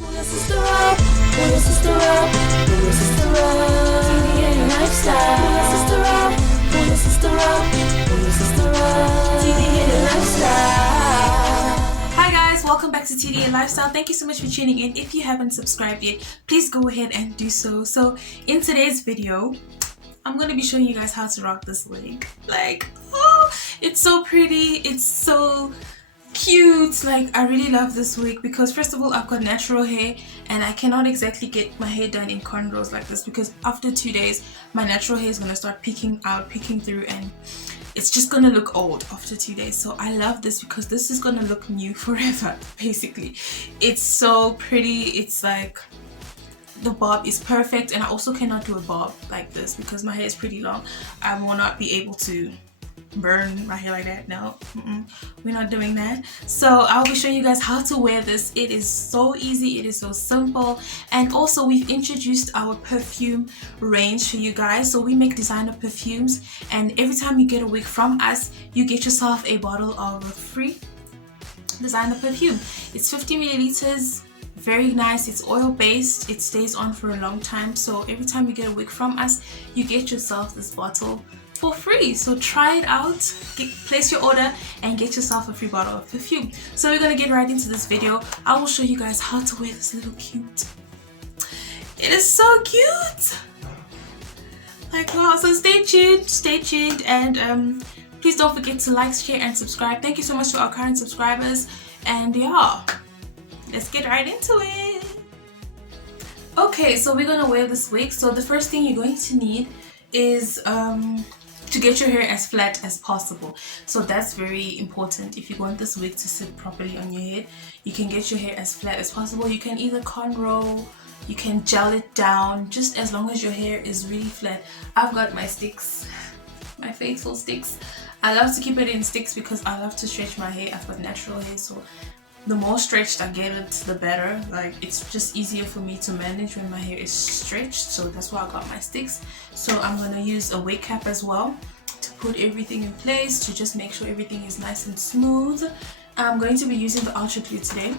Hi guys, welcome back to TDA Lifestyle. Thank you so much for tuning in. If you haven't subscribed yet, please go ahead and do so. So in today's video, I'm going to be showing you guys how to rock this wig. Like, oh, it's so pretty, it's so cute. Like, I really love this wig because first of all, I've got natural hair and I cannot exactly get my hair done in cornrows like this because after 2 days my natural hair is going to start peeking through, and it's just gonna look old after 2 days. So I love this because this is gonna look new forever basically. It's so pretty. It's like the bob is perfect, and I also cannot do a bob like this because my hair is pretty long. I will not be able to burn my hair like that. No, we're not doing that. So I'll be showing you guys how to wear this. It is so easy, it is so simple, and also we've introduced our perfume range for you guys. So we make designer perfumes, and every time you get a wig from us, you get yourself a bottle of free designer perfume. It's 50 milliliters. Very nice. It's oil based. It stays on for a long time. So every time you get a wig from us, you get yourself this bottle for free. So try it out, place your order and get yourself a free bottle of perfume. So we're gonna get right into this video. I will show you guys how to wear this little cute. It is so cute. Like, wow. So stay tuned, and please don't forget to like, share and subscribe. Thank you so much to our current subscribers, and yeah, let's get right into it. Okay, so we're gonna wear this wig. So the first thing you're going to need is to get your hair as flat as possible. So that's very important. If you want this wig to sit properly on your head, you can get your hair as flat as possible. You can either cornrow, you can gel it down, just as long as your hair is really flat. I've got my sticks, my faithful sticks. I love to keep it in sticks because I love to stretch my hair. I've got natural hair, so the more stretched I get it, the better. Like, it's just easier for me to manage when my hair is stretched, so that's why I got my sticks. So I'm gonna use a wig cap as well to put everything in place, to just make sure everything is nice and smooth. I'm going to be using the ultra glue today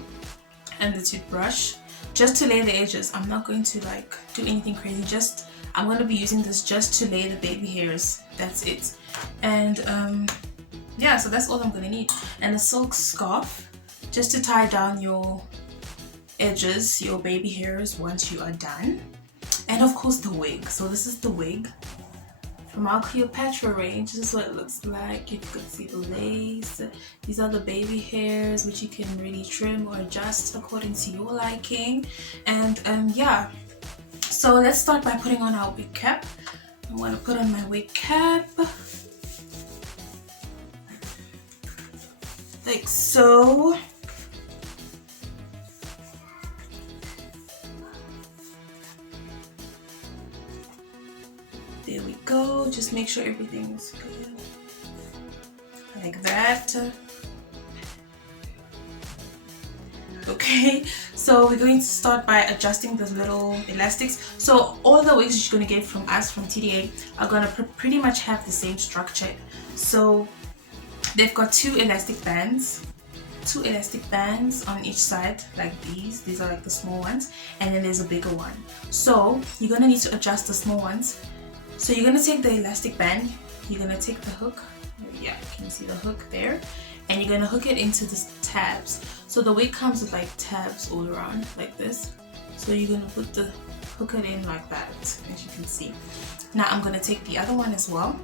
and the toothbrush just to lay the edges. I'm not going to like do anything crazy. I'm going to be using this just to lay the baby hairs. That's it. And yeah, so that's all I'm gonna need. And a silk scarf just to tie down your edges, your baby hairs once you are done. And of course the wig. So this is the wig from our Cleopatra range. This is what it looks like. You can see the lace. These are the baby hairs, which you can really trim or adjust according to your liking. And yeah, so let's start by putting on our wig cap. I'm going to put on my wig cap like so. There we go. Just make sure everything is good. Like that. Okay, so we're going to start by adjusting the little elastics. So all the wigs you're going to get from us, from TDA, are going to pretty much have the same structure. So they've got two elastic bands on each side, like these. These are like the small ones, and then there's a bigger one. So you're going to need to adjust the small ones. So you're going to take the elastic band, you're going to take the hook, yeah, can you see the hook there? And you're going to hook it into the tabs. So the wig comes with like tabs all around like this. So you're going to hook it in like that, as you can see. Now I'm going to take the other one as well,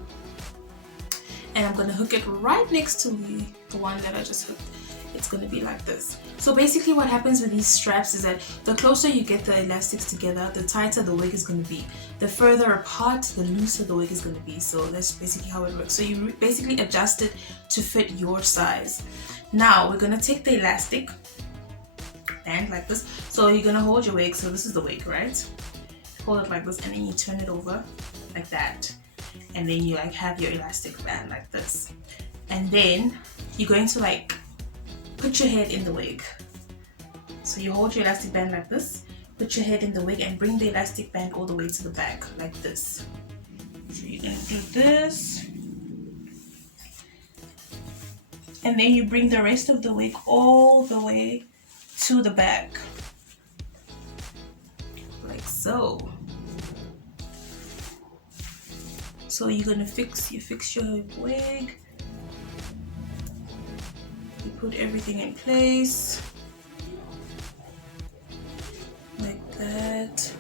and I'm going to hook it right next to the one that I just hooked. It's going to be like this. So basically what happens with these straps is that the closer you get the elastics together, the tighter the wig is going to be. The further apart, the looser the wig is going to be. So that's basically how it works. So you basically adjust it to fit your size. Now we're going to take the elastic band like this. So you're going to hold your wig. So this is the wig, right? Hold it like this, and then you turn it over like that. And then you like have your elastic band like this. And then you're going to like put your head in the wig. So you hold your elastic band like this, put your head in the wig, and bring the elastic band all the way to the back like this. So you're going to do this, and then you bring the rest of the wig all the way to the back so. So you're gonna fix your wig. You put everything in place like that.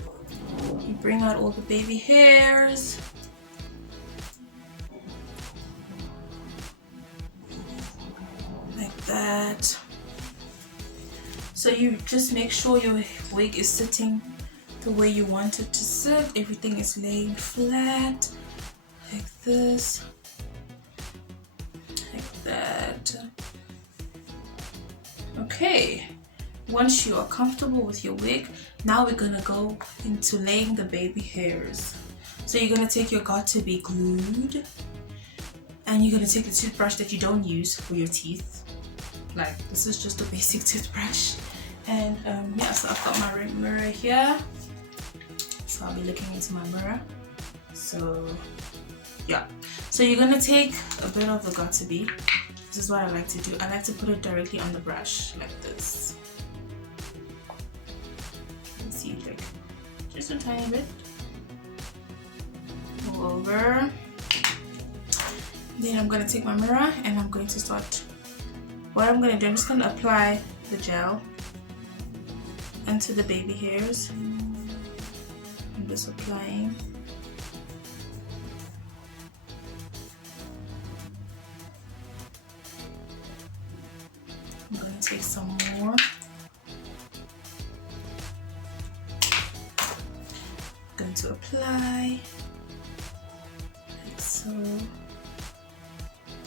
You bring out all the baby hairs. Like that. So you just make sure your wig is sitting the way you want it to sit. Everything is laying flat like this, like that. Okay, once you are comfortable with your wig, now we're gonna go into laying the baby hairs. So you're gonna take your got2b glued, and you're gonna take the toothbrush that you don't use for your teeth. Like, this is just a basic toothbrush. And yeah, so I've got my mirror here, so I'll be looking into my mirror. So yeah, so you're gonna take a bit of the got2b. This is what I like to do. I like to put it directly on the brush like this. Let's see, like just a tiny bit. Go over. Then I'm gonna take my mirror and I'm going to start. What I'm gonna do, I'm just gonna apply the gel into the baby hairs. I'm just applying. I'm going to take some more. I'm going to apply like so.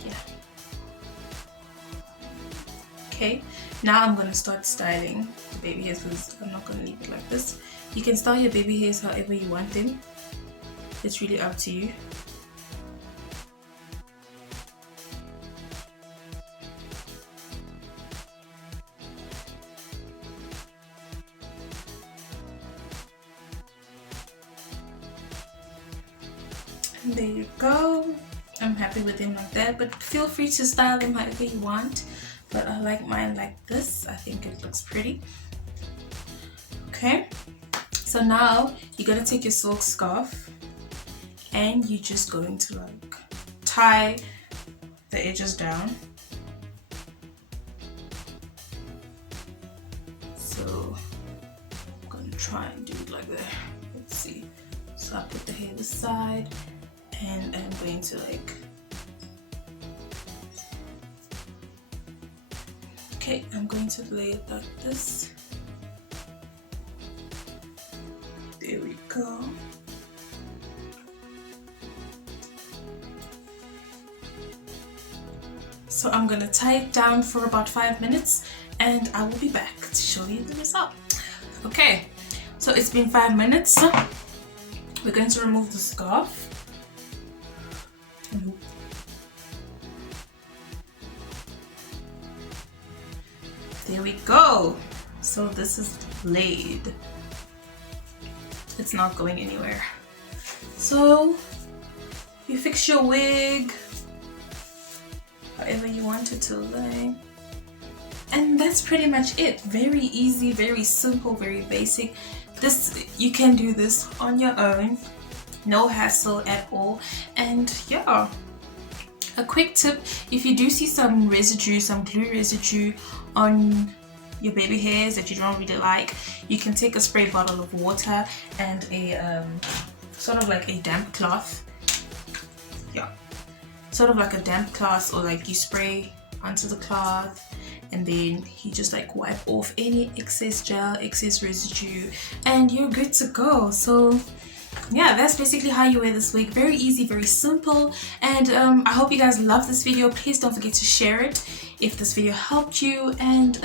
Yeah. Okay, now I'm going to start styling the baby hairs because I'm not going to leave it like this. You can style your baby hairs however you want them. It's really up to you. And there you go. I'm happy with them like that, but feel free to style them however you want. But I like mine like this. I think it looks pretty. Okay, so now you're gonna take your silk scarf and you're just going to like tie the edges down. So I'm gonna try and do it like that. Let's see. So I put the hair this side and I'm going to like, okay, I'm going to lay it like this. There we go. So I'm gonna tie it down for about 5 minutes and I will be back to show you the result. Okay, so it's been 5 minutes. We're going to remove the scarf. There we go. So this is laid. It's not going anywhere. So you fix your wig however you want it to lay. And that's pretty much it. Very easy, very simple, very basic. You can do this on your own. No hassle at all. And yeah. A quick tip, if you do see some residue, some glue residue on your baby hairs that you don't really like, you can take a spray bottle of water and a sort of like a damp cloth. Yeah, sort of like a damp cloth, or like you spray onto the cloth and then you just like wipe off any excess gel, excess residue, and you're good to go. So yeah, that's basically how you wear this wig. Very easy, very simple, and I hope you guys love this video. Please don't forget to share it if this video helped you, and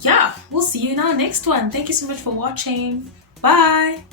yeah, we'll see you in our next one. Thank you so much for watching. Bye.